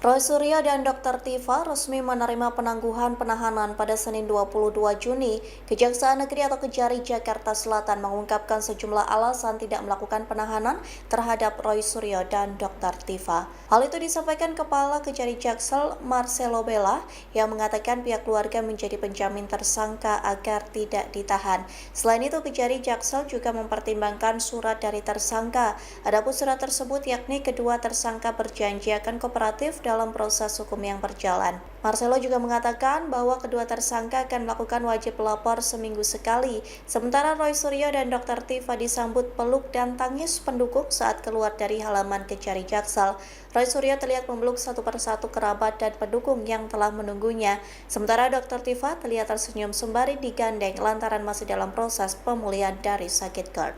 Roy Suryo dan Dr. Tifa resmi menerima penangguhan penahanan pada Senin 22 Juni. Kejaksaan Negeri atau Kejari Jakarta Selatan mengungkapkan sejumlah alasan tidak melakukan penahanan terhadap Roy Suryo dan Dr. Tifa. Hal itu disampaikan Kepala Kejari Jaksel Marcelo Bella yang mengatakan pihak keluarga menjadi penjamin tersangka agar tidak ditahan. Selain itu, Kejari Jaksel juga mempertimbangkan surat dari tersangka. Adapun surat tersebut yakni kedua tersangka berjanji akan kooperatif dalam proses hukum yang berjalan. Marcelo juga mengatakan bahwa kedua tersangka akan melakukan wajib lapor seminggu sekali, sementara Roy Suryo dan Dr. Tifa disambut peluk dan tangis pendukung saat keluar dari halaman Kejari Jaksel. Roy Suryo terlihat memeluk satu persatu kerabat dan pendukung yang telah menunggunya, sementara Dr. Tifa terlihat tersenyum sembari digandeng lantaran masih dalam proses pemulihan dari sakit GERD.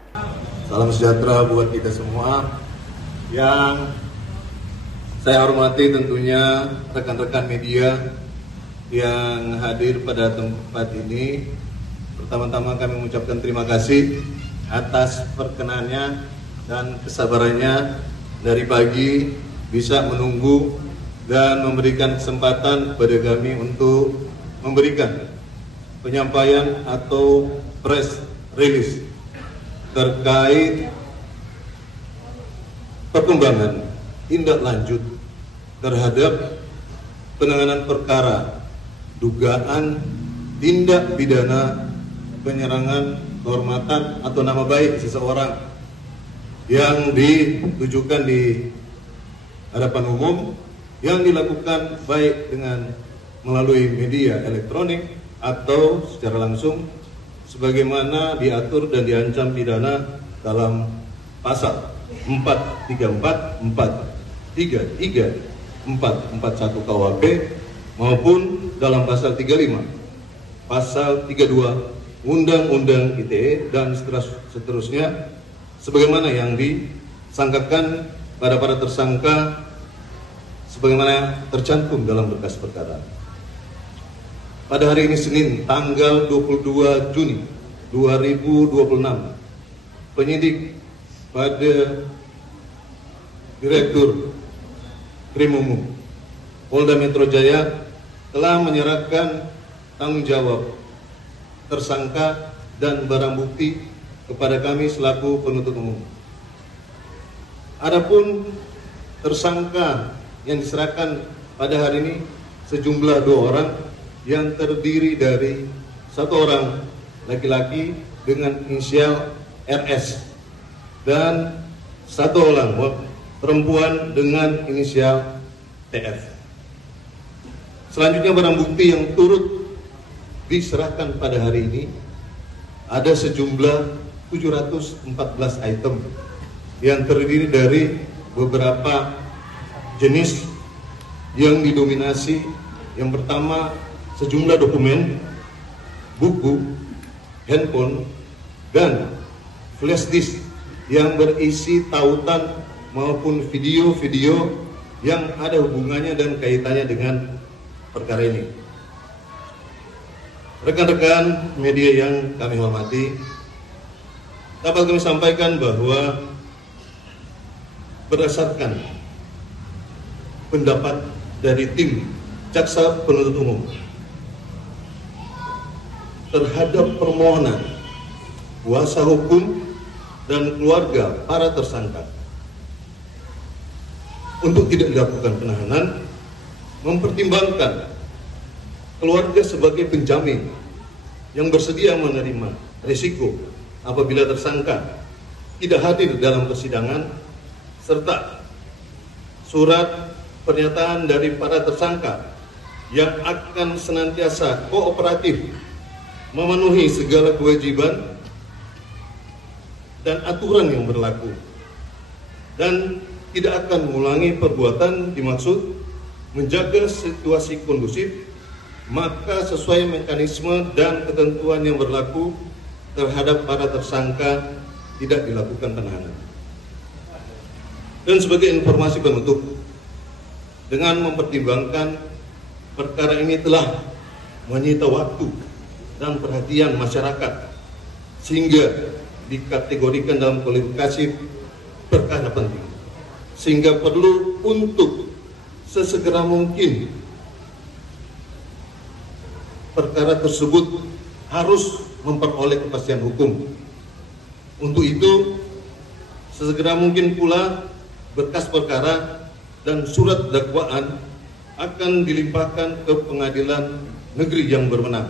Salam sejahtera buat kita semua. Yang saya hormati tentunya rekan-rekan media yang hadir pada tempat ini. Pertama-tama kami mengucapkan terima kasih atas perkenannya dan kesabarannya dari pagi bisa menunggu dan memberikan kesempatan kepada kami untuk memberikan penyampaian atau press release terkait perkembangan tindak lanjut terhadap penanganan perkara dugaan tindak pidana penyerangan kehormatan atau nama baik seseorang yang ditujukan di hadapan umum yang dilakukan baik dengan melalui media elektronik atau secara langsung sebagaimana diatur dan diancam pidana dalam pasal 434, 433, 441 KUHP maupun dalam pasal 35, pasal 32 Undang-Undang ITE dan seterusnya sebagaimana yang disangkakan pada para tersangka sebagaimana tercantum dalam berkas perkara. Pada hari ini Senin tanggal 22 Juni 2026, penyidik pada Direktur Krimumum Polda Metro Jaya telah menyerahkan tanggung jawab tersangka dan barang bukti kepada kami selaku penuntut umum. Adapun tersangka yang diserahkan pada hari ini sejumlah 2 orang yang terdiri dari 1 orang laki-laki dengan inisial RS dan 1 orang perempuan dengan inisial TF. Selanjutnya barang bukti yang turut diserahkan pada hari ini ada sejumlah 714 item yang terdiri dari beberapa jenis yang didominasi. Yang pertama sejumlah dokumen, buku, handphone, dan flash disk yang berisi tautan maupun video-video yang ada hubungannya dan kaitannya dengan perkara ini. Rekan-rekan media yang kami hormati, dapat kami sampaikan bahwa berdasarkan pendapat dari tim Jaksa Penuntut Umum terhadap permohonan kuasa hukum dan keluarga para tersangka untuk tidak dilakukan penahanan, mempertimbangkan keluarga sebagai penjamin yang bersedia menerima risiko apabila tersangka tidak hadir dalam persidangan, serta surat pernyataan dari para tersangka yang akan senantiasa kooperatif memenuhi segala kewajiban dan aturan yang berlaku dan tidak akan mengulangi perbuatan dimaksud, menjaga situasi kondusif, maka sesuai mekanisme dan ketentuan yang berlaku terhadap para tersangka tidak dilakukan penahanan. Dan sebagai informasi penutup, dengan mempertimbangkan perkara ini telah menyita waktu dan perhatian masyarakat sehingga dikategorikan dalam kualifikasi perkara penting, sehingga perlu untuk sesegera mungkin perkara tersebut harus memperoleh kepastian hukum. Untuk itu, sesegera mungkin pula berkas perkara dan surat dakwaan akan dilimpahkan ke pengadilan negeri yang berwenang.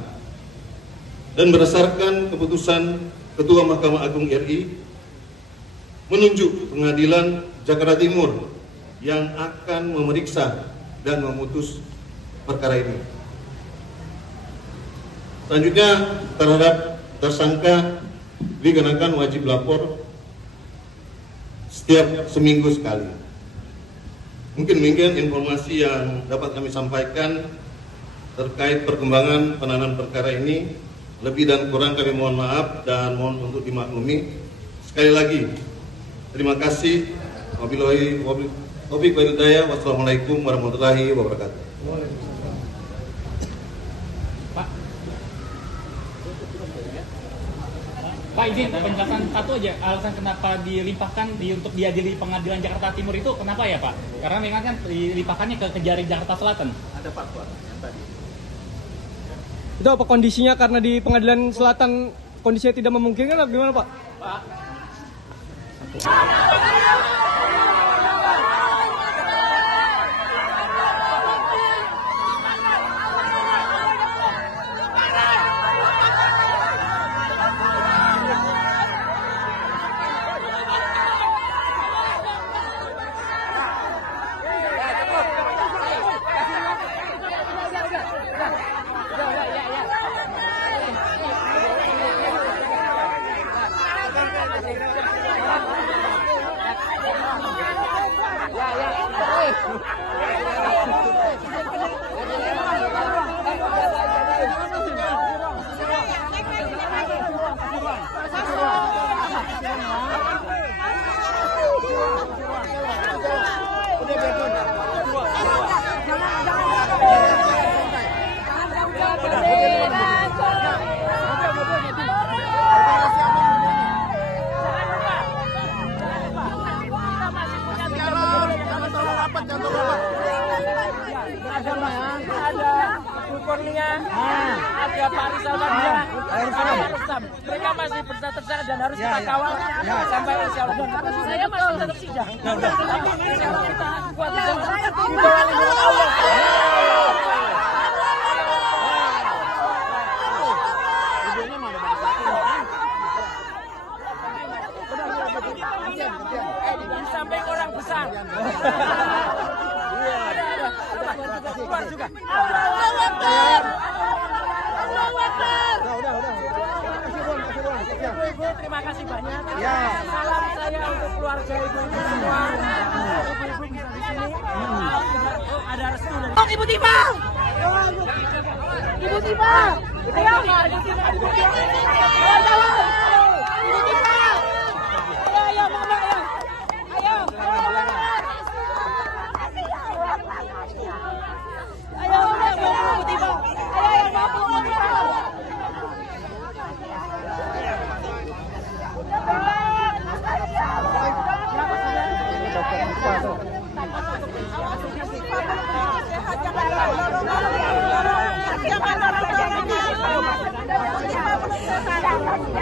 Dan berdasarkan keputusan Ketua Mahkamah Agung RI, menunjuk pengadilan Jakarta Timur yang akan memeriksa dan memutus perkara ini. Selanjutnya, terhadap tersangka dikenakan wajib lapor setiap seminggu sekali. Mungkin informasi yang dapat kami sampaikan terkait perkembangan penanganan perkara ini. Lebih dan kurang kami mohon maaf dan mohon untuk dimaklumi. Sekali lagi, terima kasih. Wabillahi taufiq wal hidayah. Wassalamualaikum warahmatullahi wabarakatuh. Pak, izin penjelasan satu aja, alasan kenapa dilimpahkan untuk diadili pengadilan Jakarta Timur itu kenapa ya Pak? Karena memang kan dilimpahkannya ke Kejari Jakarta Selatan. Ada Pak yang tadi. Itu apa kondisinya, karena di pengadilan selatan kondisinya tidak memungkinkan atau gimana Pak? Pak. Ada Pak Rizal Madia, ada Rustam. Mereka masih terseret dan harus kita kawal sampai insya Allah. Saya masih tetap sidang. Insya Allah kita kuat di bawah lindungan Allah. Sampai orang besar. Keluar juga. Allahu Akbar. Allahu Akbar. Ibu, terima kasih banyak. Salam saya untuk keluarga ibu-ibu semua. Ibu-ibu bisa di sini. Ada restu dari Ibu Tifa. Ibu Tifa. Ayo, Ibu Tifa. Ibu Tifa. Ayo, Mama ya. Ayo. Ayo, Ibu Tifa. Ayo, Ibu Tifa. Jangan